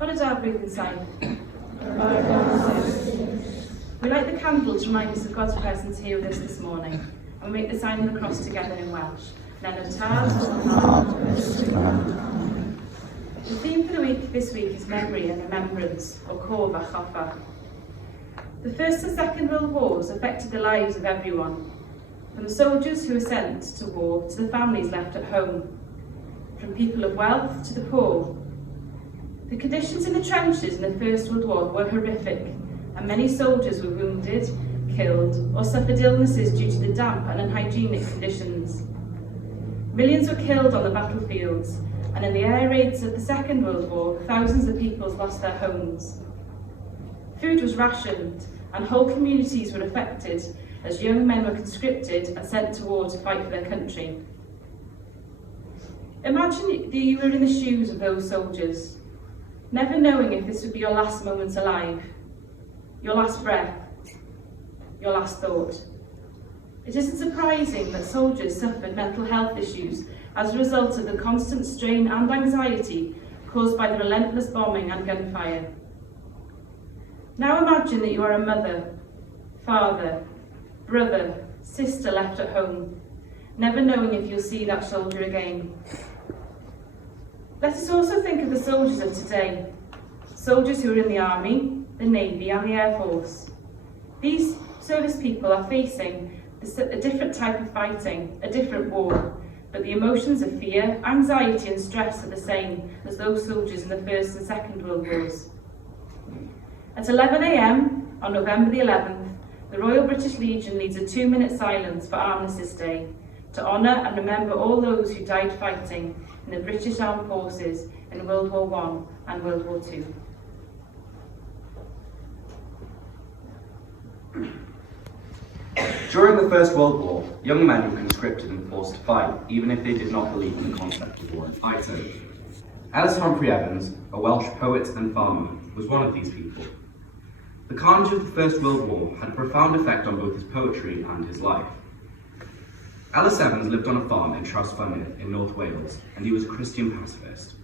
What did our breathe inside? We light the candle to remind us of God's presence here with us this morning, and we make the sign of the cross together in Welsh. The theme for the week this week is memory and remembrance, or Cof a Choffa. The First and Second World Wars affected the lives of everyone, from the soldiers who were sent to war to the families left at home, from people of wealth to the poor. The conditions in the trenches in the First World War were horrific, and many soldiers were wounded, killed, or suffered illnesses due to the damp and unhygienic conditions. Millions were killed on the battlefields, and in the air raids of the Second World War, thousands of people lost their homes. Food was rationed, and whole communities were affected as young men were conscripted and sent to war to fight for their country. Imagine that you were in the shoes of those soldiers, never knowing if this would be your last moments alive, your last breath, your last thought. It isn't surprising that soldiers suffered mental health issues as a result of the constant strain and anxiety caused by the relentless bombing and gunfire. Now imagine that you are a mother, father, brother, sister left at home, never knowing if you'll see that soldier again. Let us also think of the soldiers of today, soldiers who are in the Army, the Navy and the Air Force. These service people are facing a different type of fighting, a different war, but the emotions of fear, anxiety and stress are the same as those soldiers in the First and Second World Wars. At 11 a.m. on November the 11th, the Royal British Legion leads a 2-minute silence for Armistice Day to honour and remember all those who died fighting in the British Armed Forces in World War I and World War II. During the First World War, young men were conscripted and forced to fight, even if they did not believe in the concept of war and fighting. Ellis Humphrey Evans, a Welsh poet and farmer, was one of these people. The carnage of the First World War had a profound effect on both his poetry and his life. Ellis Evans lived on a farm in Eisteddfod in North Wales, and he was a Christian pacifist.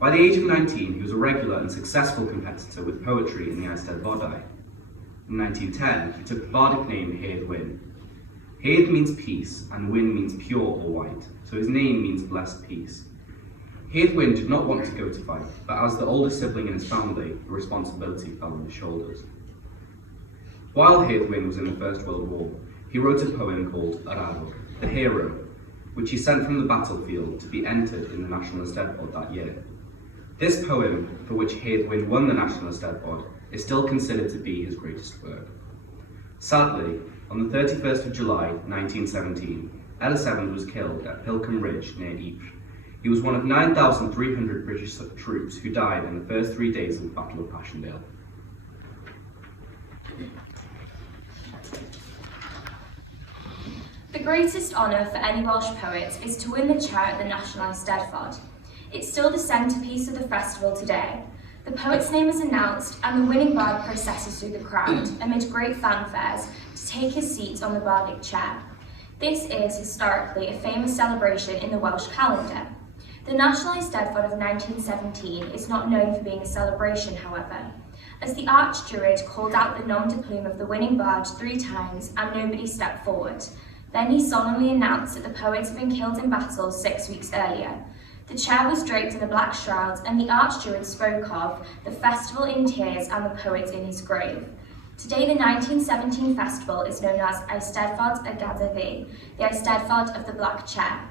By the age of 19, he was a regular and successful competitor with poetry in the Eisteddfod. In 1910, he took the bardic name Hedd Wyn. Hedd means peace, and Wyn means pure or white, so his name means blessed peace. Hedd Wyn did not want to go to fight, but as the oldest sibling in his family, the responsibility fell on his shoulders. While Hedd Wyn was in the First World War, he wrote a poem called Armistice, the Hero, which he sent from the battlefield to be entered in the National Eisteddfod that year. This poem, for which Hedd Wyn won the National Eisteddfod, is still considered to be his greatest work. Sadly, on the 31st of July 1917, Ellis Evans was killed at Pilcombe Ridge near Ypres. He was one of 9,300 British troops who died in the first 3 days of the Battle of Passchendaele. The greatest honour for any Welsh poet is to win the chair at the National Eisteddfod. It's still the centrepiece of the festival today. The poet's name is announced and the winning bard processes through the crowd amid great fanfares to take his seat on the bardic chair. This is historically a famous celebration in the Welsh calendar. The National Eisteddfod of 1917 is not known for being a celebration, however, as the Archdruid called out the nom de plume of the winning bard 3 times and nobody stepped forward. Then he solemnly announced that the poet had been killed in battle 6 weeks earlier. The chair was draped in a black shroud, and the Archdruid spoke of the festival in tears and the poet in his grave. Today, the 1917 festival is known as Eisteddfod y Gadafi, the Eisteddfod of the Black Chair.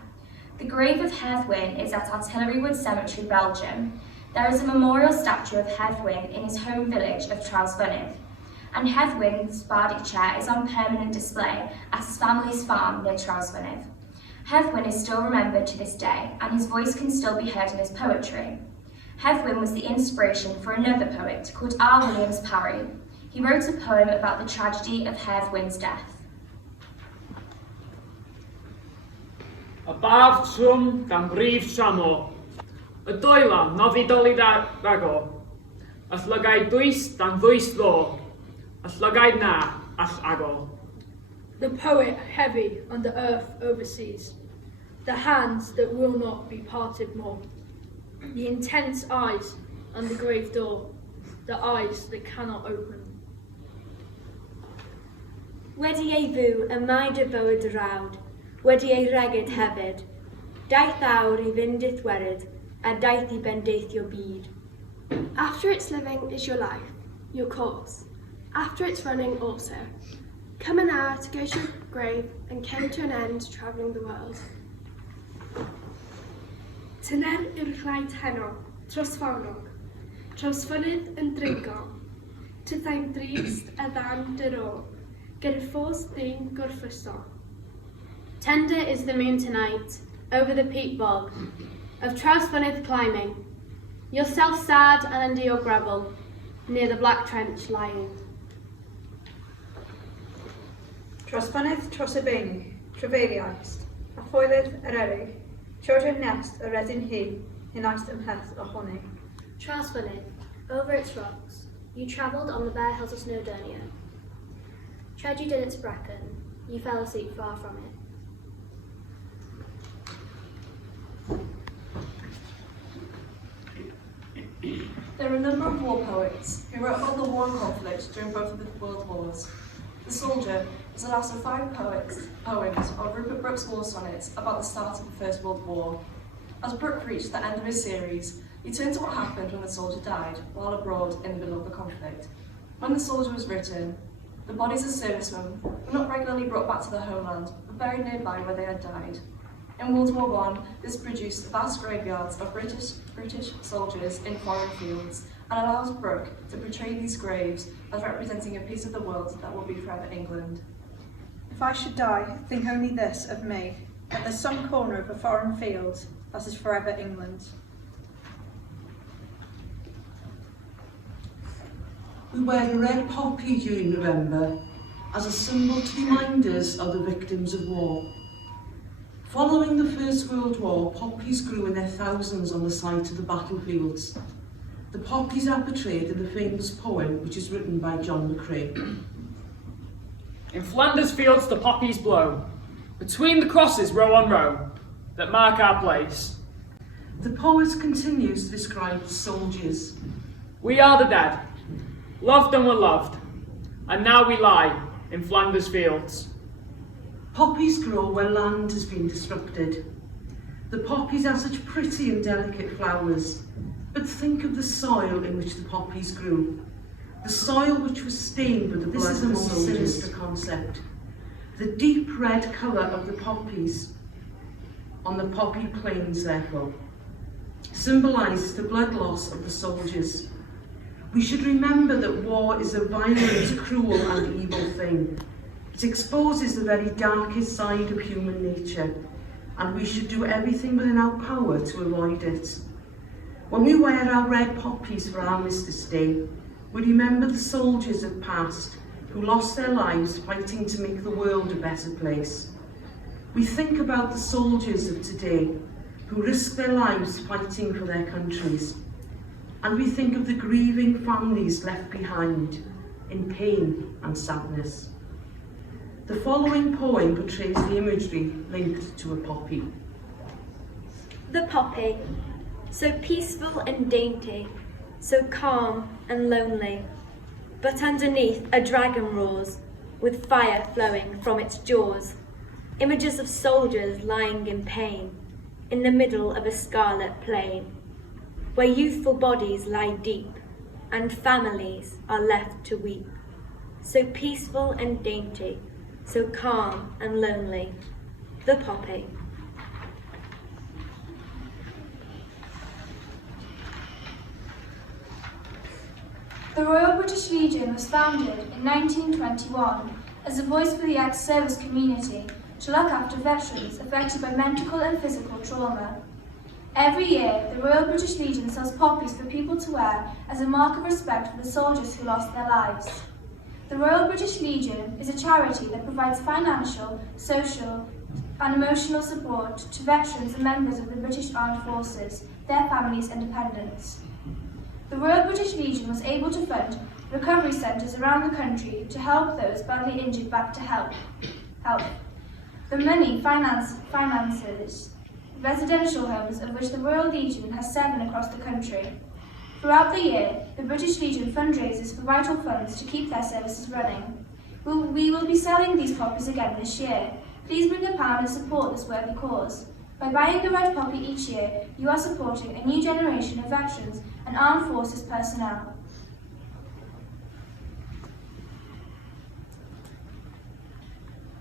The grave of Hedd Wyn is at Artillery Wood Cemetery, Belgium. There is a memorial statue of Hedd Wyn in his home village of Trallsfynydd, and Hedd Wyn's bardic chair is on permanent display at his family's farm near Trallsfynydd. Hedd Wyn is still remembered to this day, and his voice can still be heard in his poetry. Hedd Wyn was the inspiration for another poet called R. Williams Parry. He wrote a poem about the tragedy of Hedd Wyn's death. Y bardd trwm gan brif tramor, y doelan noddidoli rago, a llygau dwys dan ddwys ddo, a llygau na all agor. The poet heavy on the earth overseas, the hands that will not be parted more, the intense eyes and the grave door, the eyes that cannot open. Wedi ei fyw y maid y bywyd rawd, wedi ei regyd hefyd, daeth awr I fynd ithwerid, a daeth I bendeithio byd. After its living is your life, your course. After its running also. Come an hour to go to your grave and came to an end travelling the world. Tyner yw'r rhaid heno, trosfawnog, trawsfynydd yn dringo, tyddai'n drist a ddan dyro, gyda ffos dyn gorffyso. Tender is the moon tonight, over the peat bog, of Trawsfynydd climbing, yourself sad and under your gravel, near the black trench lying. Trosfynydd tros y bein, trefeiliaist, a phoelydd yr erig, children nest a redyn hi, unaist ymheth ohoni. Trawsfynydd, over its rocks, you travelled on the bare hills of Snowdonia. Tread you did its bracken, you fell asleep far from it. There are a number of war poets who wrote about the war and conflict during both of the world wars. The Soldier is the last of 5 poems of Rupert Brooke's war sonnets about the start of the First World War. As Brooke reached the end of his series, he turned to what happened when the soldier died while abroad in the middle of the conflict. When The Soldier was written, the bodies of servicemen were not regularly brought back to their homeland, but buried nearby where they had died. In World War I, this produced vast graveyards of British soldiers in foreign fields, and allows Brooke to portray these graves as representing a piece of the world that will be forever England. If I should die, think only this of me, that there's some corner of a foreign field that is forever England. We wear a red poppy during November as a symbol to remind us of the victims of war. Following the First World War, poppies grew in their thousands on the site of the battlefields. The poppies are portrayed in the famous poem which is written by John McCrae. In Flanders fields the poppies blow, between the crosses row on row, that mark our place. The poet continues to describe the soldiers. We are the dead, loved and were loved, and now we lie in Flanders fields. Poppies grow where land has been disrupted. The poppies are such pretty and delicate flowers, but think of the soil in which the poppies grew. The soil which was stained with the blood of the soldiers. This is a more sinister concept. The deep red colour of the poppies on the poppy plains, therefore, symbolises the blood loss of the soldiers. We should remember that war is a violent, cruel and evil thing. It exposes the very darkest side of human nature, and we should do everything within our power to avoid it. When we wear our red poppies for Armistice Day, we remember the soldiers of past who lost their lives fighting to make the world a better place. We think about the soldiers of today who risk their lives fighting for their countries. And we think of the grieving families left behind in pain and sadness. The following poem portrays the imagery linked to a poppy. The poppy, so peaceful and dainty, so calm and lonely, but underneath a dragon roars, with fire flowing from its jaws. Images of soldiers lying in pain, in the middle of a scarlet plain, where youthful bodies lie deep, and families are left to weep. So peaceful and dainty, so calm and lonely, the poppy. The Royal British Legion was founded in 1921 as a voice for the ex-service community to look after veterans affected by mental and physical trauma. Every year, the Royal British Legion sells poppies for people to wear as a mark of respect for the soldiers who lost their lives. The Royal British Legion is a charity that provides financial, social and emotional support to veterans and members of the British Armed Forces, their families and dependents. The Royal British Legion was able to fund recovery centres around the country to help those badly injured back to health. The money finances residential homes, of which the Royal Legion has 7 across the country. Throughout the year, the British Legion fundraises for vital funds to keep their services running. We will be selling these poppies again this year. Please bring £1 and support this worthy cause. By buying a red poppy each year, you are supporting a new generation of veterans and armed forces personnel.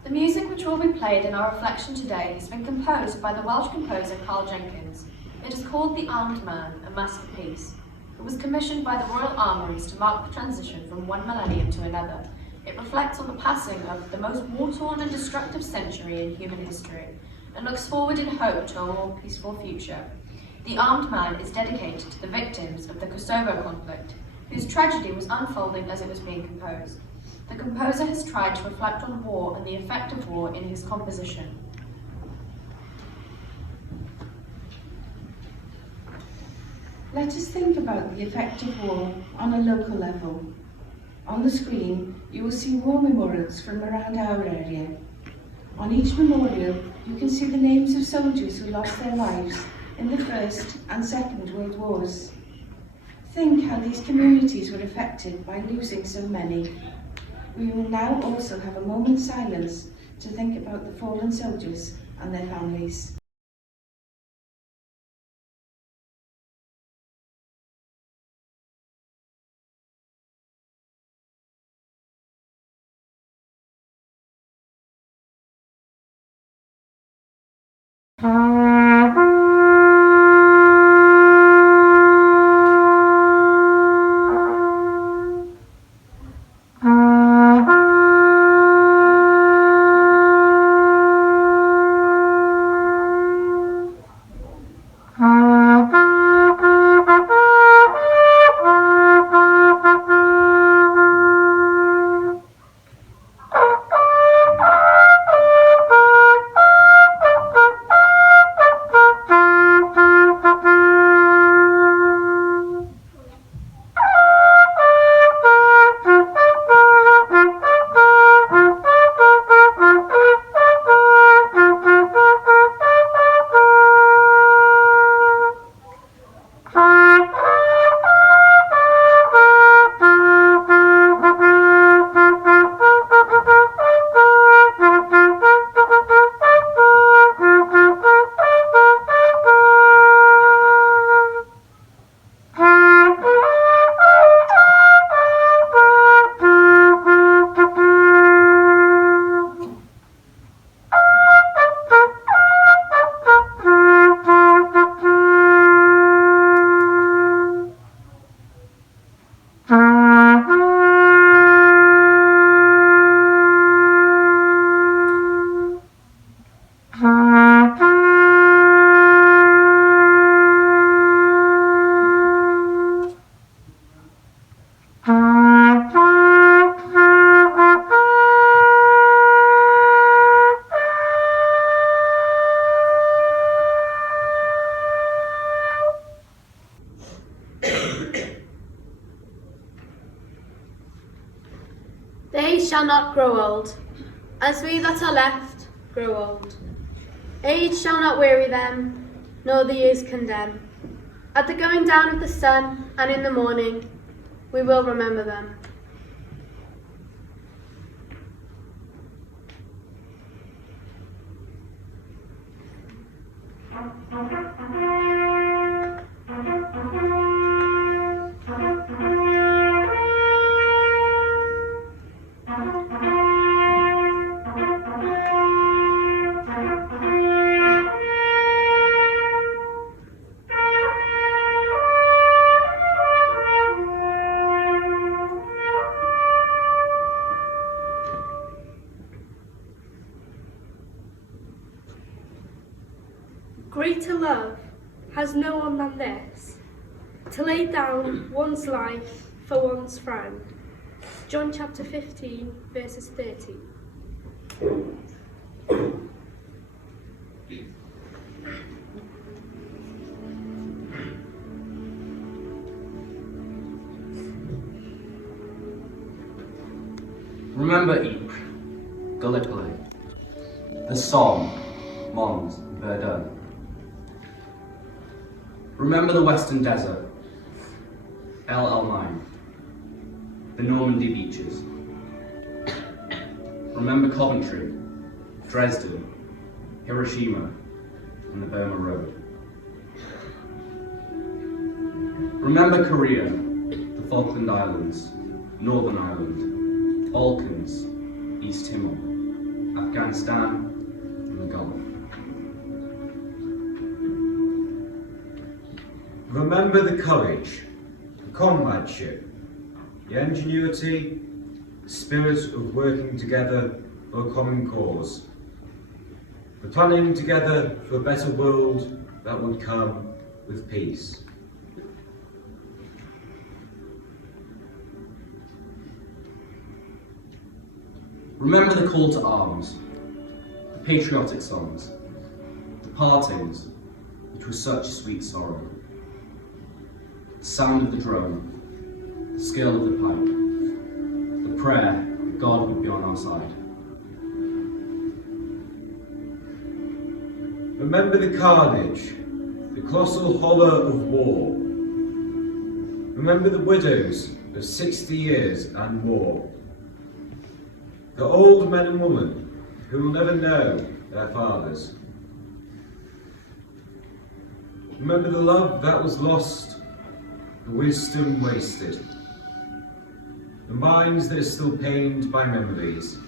The music which will be played in our reflection today has been composed by the Welsh composer Carl Jenkins. It is called The Armed Man, a Masterpiece. It was commissioned by the Royal Armouries to mark the transition from one millennium to another. It reflects on the passing of the most war-torn and destructive century in human history, and looks forward in hope to a more peaceful future. The Armed Man is dedicated to the victims of the Kosovo conflict, whose tragedy was unfolding as it was being composed. The composer has tried to reflect on war and the effect of war in his composition. Let us think about the effect of war on a local level. On the screen, you will see war memorials from around our area. On each memorial, you can see the names of soldiers who lost their lives in the First and Second World Wars. Think how these communities were affected by losing so many. We will now also have a moment's silence to think about the fallen soldiers and their families. They shall not grow old, as we that are left grow old. Age shall not weary them, nor the years condemn. At the going down of the sun and in the morning, we will remember them. Greater love has no one than this, to lay down one's life for one's friend. John chapter 15, verses 30. Remember Ypres, Gallipoli, the Somme, Mons, Verdun. Remember the Western Desert, LL9. The Normandy beaches. Remember Coventry, Dresden, Hiroshima, and the Burma Road. Remember Korea, the Falkland Islands, Northern Ireland, Balkans, East Timor, Afghanistan, and the Gulf. Remember the courage, the comradeship, the ingenuity, the spirit of working together for a common cause, the planning together for a better world that would come with peace. Remember the call to arms, the patriotic songs, the partings, which were such sweet sorrow, the sound of the drum, the scale of the pipe, the prayer that God would be on our side. Remember the carnage, the colossal horror of war. Remember the widows of 60 years and more. The old men and women who will never know their fathers. Remember the love that was lost, the wisdom wasted, the minds that are still pained by memories.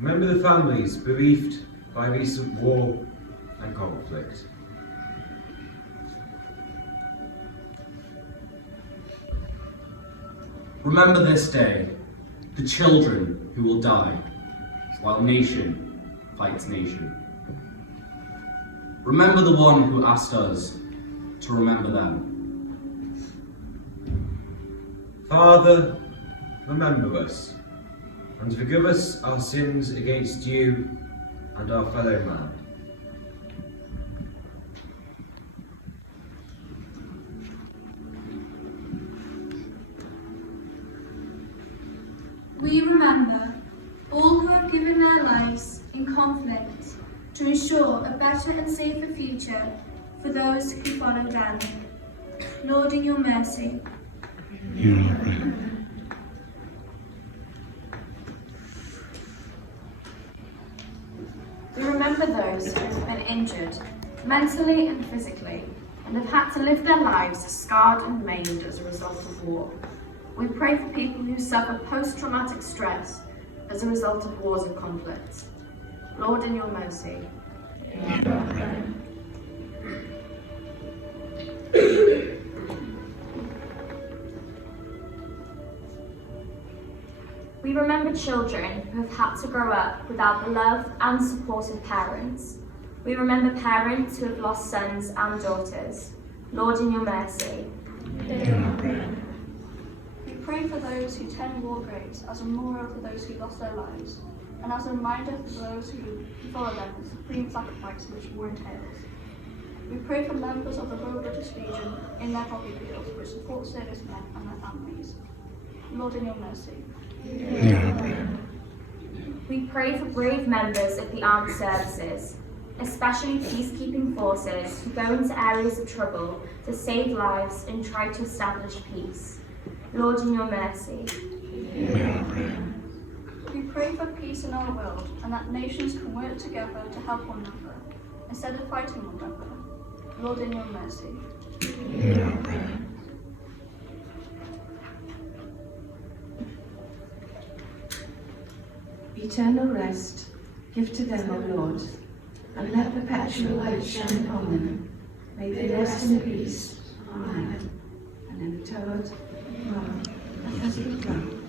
Remember the families bereaved by recent war and conflict. Remember this day, the children who will die, while nation fights nation. Remember the one who asked us to remember them. Father, remember us, and forgive us our sins against you and our fellow man. We remember all who have given their lives in conflict to ensure a better and safer future for those who follow them. Lord, in your mercy. We remember those who have been injured, mentally and physically, and have had to live their lives scarred and maimed as a result of war. We pray for people who suffer post-traumatic stress as a result of wars and conflicts. Lord, in your mercy. We remember children who have had to grow up without beloved and supportive parents. We remember parents who have lost sons and daughters. Lord, in your mercy. We pray for those who tend war graves as a memorial for those who lost their lives, and as a reminder for those who follow them the supreme sacrifice which war entails. We pray for members of the Royal British Legion in their poppy fields which support servicemen and their families. Lord, in your mercy. We pray for brave members of the armed services, especially peacekeeping forces who go into areas of trouble to save lives and try to establish peace. Lord, in your mercy. We pray for peace in our world and that nations can work together to help one another instead of fighting one another. Lord, in your mercy. Eternal rest give to them, O Lord, and let perpetual light shine upon them. May they rest in peace. Amen. And in the Tod, and the Son,